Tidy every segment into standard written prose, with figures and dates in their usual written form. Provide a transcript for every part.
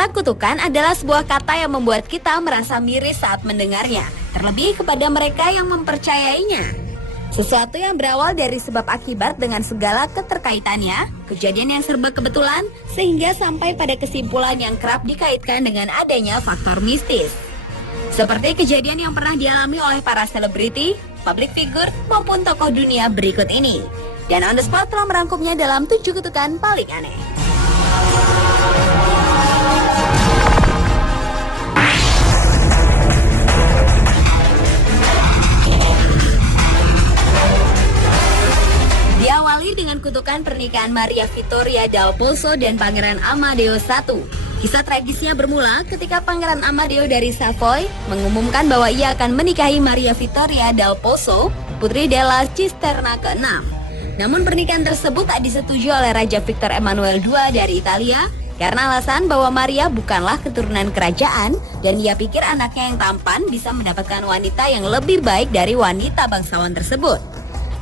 Kata kutukan adalah sebuah kata yang membuat kita merasa miris saat mendengarnya, terlebih kepada mereka yang mempercayainya. Sesuatu yang berawal dari sebab akibat dengan segala keterkaitannya, kejadian yang serba kebetulan, sehingga sampai pada kesimpulan yang kerap dikaitkan dengan adanya faktor mistis. Seperti kejadian yang pernah dialami oleh para selebriti, public figure, maupun tokoh dunia berikut ini. Dan On The Spot telah merangkumnya dalam 7 kutukan paling aneh. Diawali dengan kutukan pernikahan Maria Vittoria dal Pozzo dan Pangeran Amadeo I. Kisah tragisnya bermula ketika Pangeran Amadeo dari Savoy mengumumkan bahwa ia akan menikahi Maria Vittoria dal Pozzo, putri della Cisterna ke-6. Namun pernikahan tersebut tak disetujui oleh Raja Victor Emmanuel II dari Italia karena alasan bahwa Maria bukanlah keturunan kerajaan dan ia pikir anaknya yang tampan bisa mendapatkan wanita yang lebih baik dari wanita bangsawan tersebut.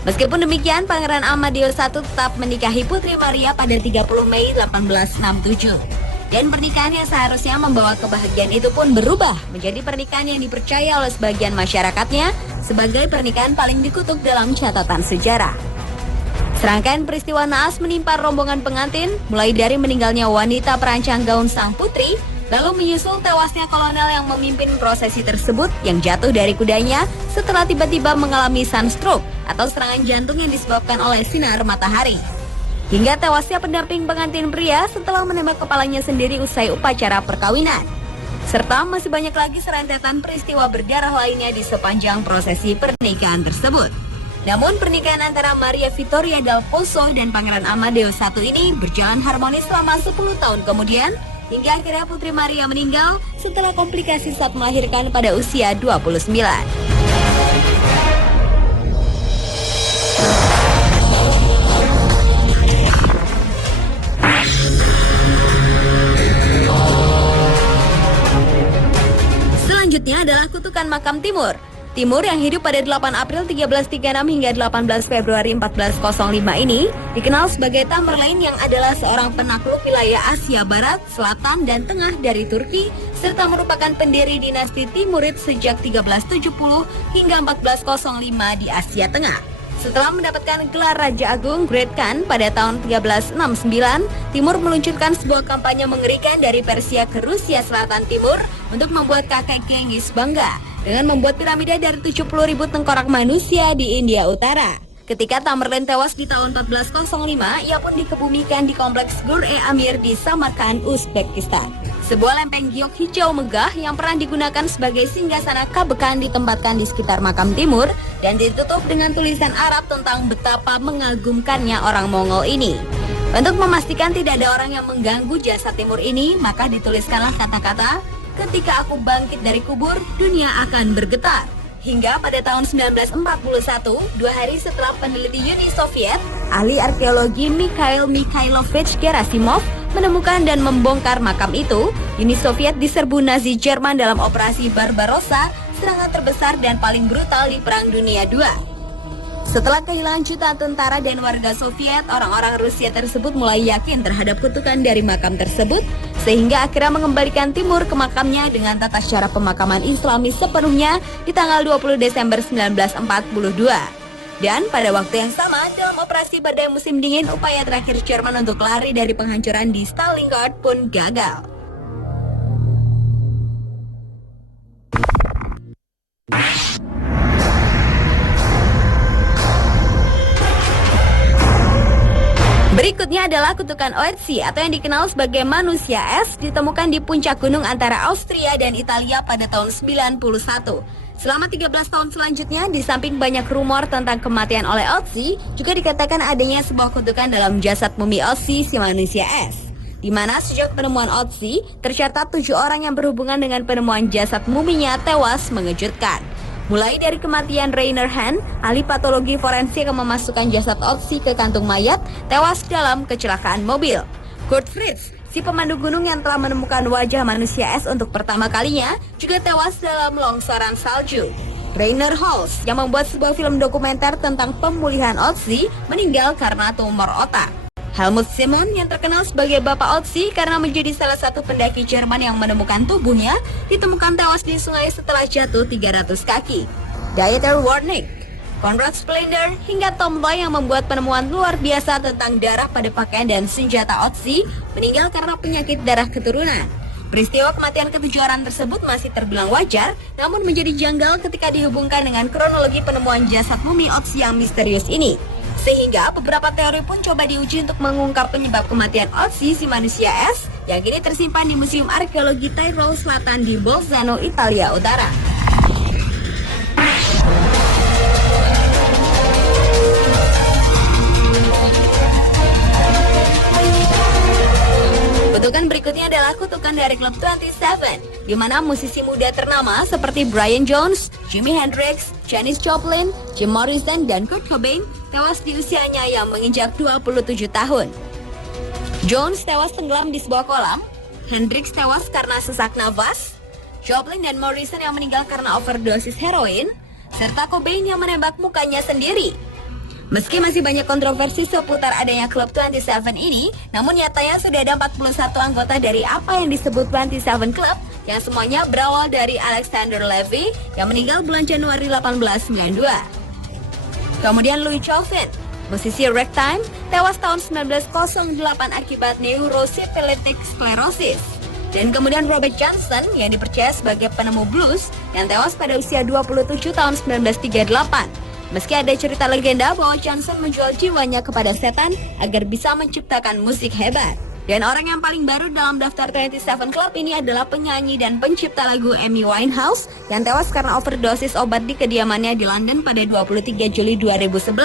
Meskipun demikian, Pangeran Amadeo I tetap menikahi Putri Maria pada 30 Mei 1867. Dan pernikahan yang seharusnya membawa kebahagiaan itu pun berubah menjadi pernikahan yang dipercaya oleh sebagian masyarakatnya sebagai pernikahan paling dikutuk dalam catatan sejarah. Serangkaian peristiwa naas menimpa rombongan pengantin, mulai dari meninggalnya wanita perancang gaun sang putri, lalu menyusul tewasnya kolonel yang memimpin prosesi tersebut yang jatuh dari kudanya setelah tiba-tiba mengalami sunstroke atau serangan jantung yang disebabkan oleh sinar matahari. Hingga tewasnya pendamping pengantin pria setelah menembak kepalanya sendiri usai upacara perkawinan. Serta masih banyak lagi serentetan peristiwa berdarah lainnya di sepanjang prosesi pernikahan tersebut. Namun pernikahan antara Maria Vittoria dal Pozzo dan Pangeran Amadeo I ini berjalan harmonis selama 10 tahun kemudian, hingga akhirnya Putri Maria meninggal setelah komplikasi saat melahirkan pada usia 29. Selanjutnya adalah kutukan makam Timur. Timur yang hidup pada 8 April 1336 hingga 18 Februari 1405 ini dikenal sebagai Tamerlane yang adalah seorang penakluk wilayah Asia Barat, Selatan, dan Tengah dari Turki serta merupakan pendiri dinasti Timurid sejak 1370 hingga 1405 di Asia Tengah. Setelah mendapatkan gelar Raja Agung Great Khan pada tahun 1369, Timur meluncurkan sebuah kampanye mengerikan dari Persia ke Rusia Selatan Timur untuk membuat kakek Genghis bangga dengan membuat piramida dari 70.000 tengkorak manusia di India Utara. Ketika Tamerlane tewas di tahun 1405, ia pun dikebumikan di kompleks Gur-e-Amir di Samarkand, Uzbekistan. Sebuah lempeng giok hijau megah yang pernah digunakan sebagai singgasana Kabekan ditempatkan di sekitar makam Timur dan ditutup dengan tulisan Arab tentang betapa mengagumkannya orang Mongol ini. Untuk memastikan tidak ada orang yang mengganggu jasad Timur ini, maka dituliskanlah kata-kata, "Ketika aku bangkit dari kubur, dunia akan bergetar." Hingga pada tahun 1941, 2 hari setelah peneliti Uni Soviet, ahli arkeologi Mikhail Mikhailovich Gerasimov menemukan dan membongkar makam itu, Uni Soviet diserbu Nazi Jerman dalam operasi Barbarossa, serangan terbesar dan paling brutal di Perang Dunia II. Setelah kehilangan jutaan tentara dan warga Soviet, orang-orang Rusia tersebut mulai yakin terhadap kutukan dari makam tersebut, sehingga akhirnya mengembalikan Timur ke makamnya dengan tata cara pemakaman Islami sepenuhnya di tanggal 20 Desember 1942. Dan pada waktu yang sama, dalam operasi badai musim dingin, upaya terakhir Jerman untuk lari dari penghancuran di Stalingrad pun gagal. Berikutnya adalah kutukan Ötzi atau yang dikenal sebagai manusia es, ditemukan di puncak gunung antara Austria dan Italia pada tahun 91. Selama 13 tahun selanjutnya, di samping banyak rumor tentang kematian oleh Ötzi, juga dikatakan adanya sebuah kutukan dalam jasad mumi Ötzi si manusia es. Di mana sejak penemuan Ötzi, tercatat 7 orang yang berhubungan dengan penemuan jasad muminya tewas mengejutkan. Mulai dari kematian Rainer Hahn, ahli patologi forensik yang memasukkan jasad Ötzi ke kantung mayat, tewas dalam kecelakaan mobil. Kurt Fritz, si pemandu gunung yang telah menemukan wajah manusia es untuk pertama kalinya, juga tewas dalam longsoran salju. Rainer Holz, yang membuat sebuah film dokumenter tentang pemulihan Ötzi, meninggal karena tumor otak. Helmut Simon yang terkenal sebagai Bapak Otzi karena menjadi salah satu pendaki Jerman yang menemukan tubuhnya ditemukan tewas di sungai setelah jatuh 300 kaki. Dieter Warnick, Konrad Splender, hingga Tom Loy yang membuat penemuan luar biasa tentang darah pada pakaian dan senjata Otzi meninggal karena penyakit darah keturunan. Peristiwa kematian ketujuh orang tersebut masih terbilang wajar, namun menjadi janggal ketika dihubungkan dengan kronologi penemuan jasad mumi Otzi yang misterius ini. Sehingga beberapa teori pun coba diuji untuk mengungkap penyebab kematian Otzi si manusia es yang kini tersimpan di Museum Arkeologi Tyrol Selatan di Bolzano, Italia Utara. Kutukan berikutnya adalah kutukan dari klub 27, di mana musisi muda ternama seperti Brian Jones, Jimi Hendrix, Janis Joplin, Jim Morrison, dan Kurt Cobain tewas di usianya yang menginjak 27 tahun. Jones tewas tenggelam di sebuah kolam, Hendrix tewas karena sesak nafas, Joplin dan Morrison yang meninggal karena overdosis heroin, serta Cobain yang menembak mukanya sendiri. Meski masih banyak kontroversi seputar adanya klub 27 ini, namun nyatanya sudah ada 41 anggota dari apa yang disebut 27 Club yang semuanya berawal dari Alexander Levy yang meninggal bulan Januari 1892. Kemudian Louis Chauvin, musisi ragtime, tewas tahun 1908 akibat neurosifilitic sclerosis. Dan kemudian Robert Johnson yang dipercaya sebagai penemu blues yang tewas pada usia 27 tahun 1938. Meski ada cerita legenda bahwa Johnson menjual jiwanya kepada setan agar bisa menciptakan musik hebat. Dan orang yang paling baru dalam daftar 27 Club ini adalah penyanyi dan pencipta lagu Amy Winehouse yang tewas karena overdosis obat di kediamannya di London pada 23 Juli 2011.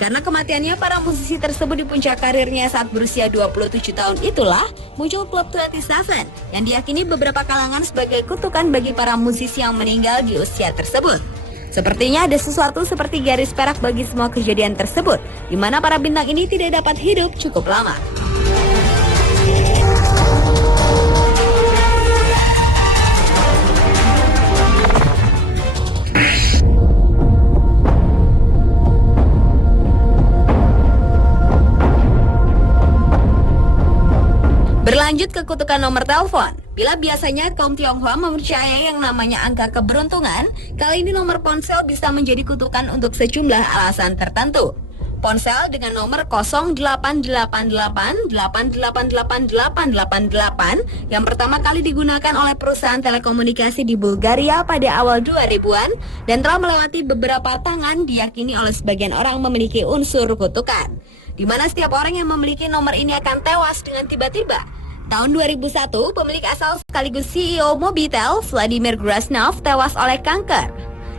Karena kematiannya, para musisi tersebut di puncak karirnya saat berusia 27 tahun itulah muncul klub 27 yang diyakini beberapa kalangan sebagai kutukan bagi para musisi yang meninggal di usia tersebut. Sepertinya ada sesuatu seperti garis perak bagi semua kejadian tersebut, di mana para bintang ini tidak dapat hidup cukup lama. Berlanjut ke kutukan nomor telepon. Bila biasanya kaum Tionghoa mempercayai yang namanya angka keberuntungan, kali ini nomor ponsel bisa menjadi kutukan untuk sejumlah alasan tertentu. Ponsel dengan nomor 0888888888 yang pertama kali digunakan oleh perusahaan telekomunikasi di Bulgaria pada awal 2000-an dan telah melewati beberapa tangan, diyakini oleh sebagian orang memiliki unsur kutukan, di mana setiap orang yang memiliki nomor ini akan tewas dengan tiba-tiba. Tahun 2001, pemilik asal sekaligus CEO Mobitel, Vladimir Grasnov, tewas oleh kanker.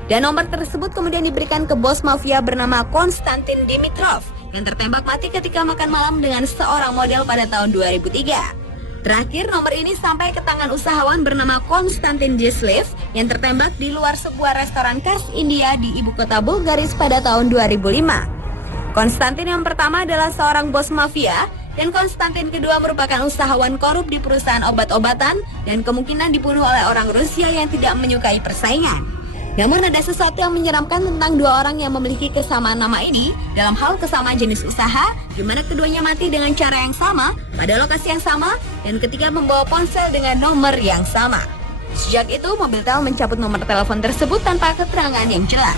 Dan nomor tersebut kemudian diberikan ke bos mafia bernama Konstantin Dimitrov yang tertembak mati ketika makan malam dengan seorang model pada tahun 2003. Terakhir, nomor ini sampai ke tangan usahawan bernama Konstantin Gislev yang tertembak di luar sebuah restoran khas India di ibu kota Bulgaris pada tahun 2005. Konstantin yang pertama adalah seorang bos mafia, dan Konstantin kedua merupakan usahawan korup di perusahaan obat-obatan dan kemungkinan dibunuh oleh orang Rusia yang tidak menyukai persaingan. Namun ada sesuatu yang menyeramkan tentang dua orang yang memiliki kesamaan nama ini dalam hal kesamaan jenis usaha, di mana keduanya mati dengan cara yang sama, pada lokasi yang sama, dan ketika membawa ponsel dengan nomor yang sama. Sejak itu, Mobitel mencabut nomor telepon tersebut tanpa keterangan yang jelas.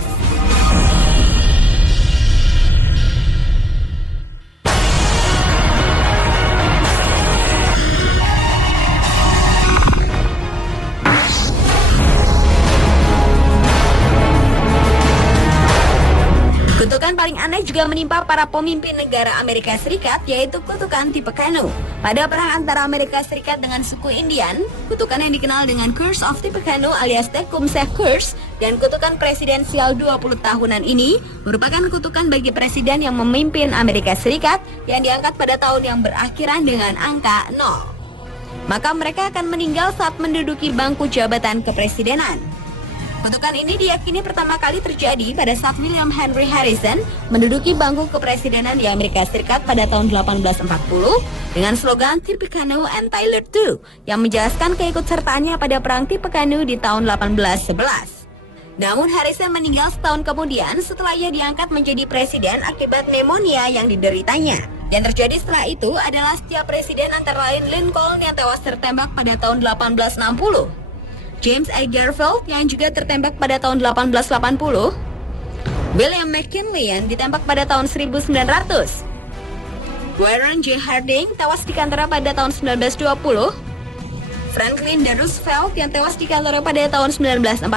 Kutukan paling aneh juga menimpa para pemimpin negara Amerika Serikat, yaitu kutukan tipe Canoe. Pada perang antara Amerika Serikat dengan suku Indian, kutukan yang dikenal dengan Curse of Tipe Canoe alias Tecumseh Curse dan kutukan presidensial 20 tahunan ini merupakan kutukan bagi presiden yang memimpin Amerika Serikat yang diangkat pada tahun yang berakhiran dengan angka 0. Maka mereka akan meninggal saat menduduki bangku jabatan kepresidenan. Kutukan ini diyakini pertama kali terjadi pada saat William Henry Harrison menduduki bangku kepresidenan di Amerika Serikat pada tahun 1840 dengan slogan Tippecanoe and Tyler too yang menjelaskan keikutsertaannya pada perang Tippecanoe di tahun 1811. Namun Harrison meninggal setahun kemudian setelah ia diangkat menjadi presiden akibat pneumonia yang dideritanya. Yang terjadi setelah itu adalah setiap presiden antara lain Lincoln yang tewas tertembak pada tahun 1860, James A. Garfield yang juga tertembak pada tahun 1880, William McKinley yang ditembak pada tahun 1900, Warren G. Harding tewas di kantornya pada tahun 1920, Franklin D. Roosevelt yang tewas di kantornya pada tahun 1940,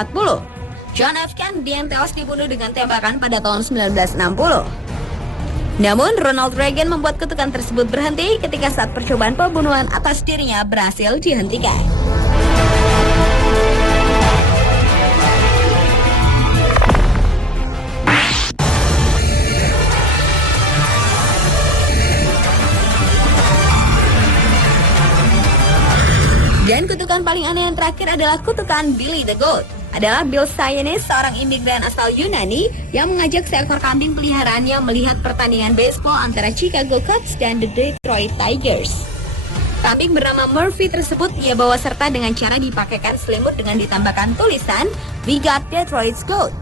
John F. Kennedy yang tewas dibunuh dengan tembakan pada tahun 1960. Namun, Ronald Reagan membuat kutukan tersebut berhenti ketika saat percobaan pembunuhan atas dirinya berhasil dihentikan. Dan kutukan paling aneh yang terakhir adalah kutukan Billy the Goat. Adalah Bill Science, seorang imigran asal Yunani yang mengajak seekor kambing peliharaannya melihat pertandingan baseball antara Chicago Cubs dan the Detroit Tigers. Kambing bernama Murphy tersebut ia bawa serta dengan cara dipakaikan selimut dengan ditambahkan tulisan "We got Detroit's goat".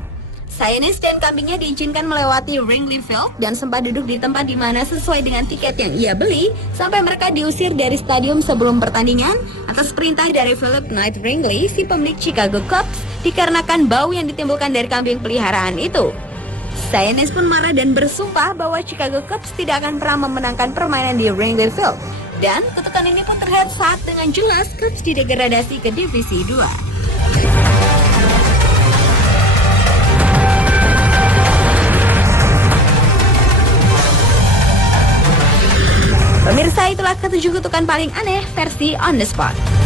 Science dan kambingnya diizinkan melewati Wrigley Field dan sempat duduk di tempat di mana sesuai dengan tiket yang ia beli sampai mereka diusir dari stadium sebelum pertandingan atas perintah dari Philip Knight Wrigley, si pemilik Chicago Cubs, dikarenakan bau yang ditimbulkan dari kambing peliharaan itu. Science pun marah dan bersumpah bahwa Chicago Cubs tidak akan pernah memenangkan permainan di Wrigley Field. Dan kutukan ini pun terlihat saat dengan jelas Cubs didegradasi ke Divisi 2. Pemirsa, itulah ketujuh kutukan paling aneh versi On The Spot.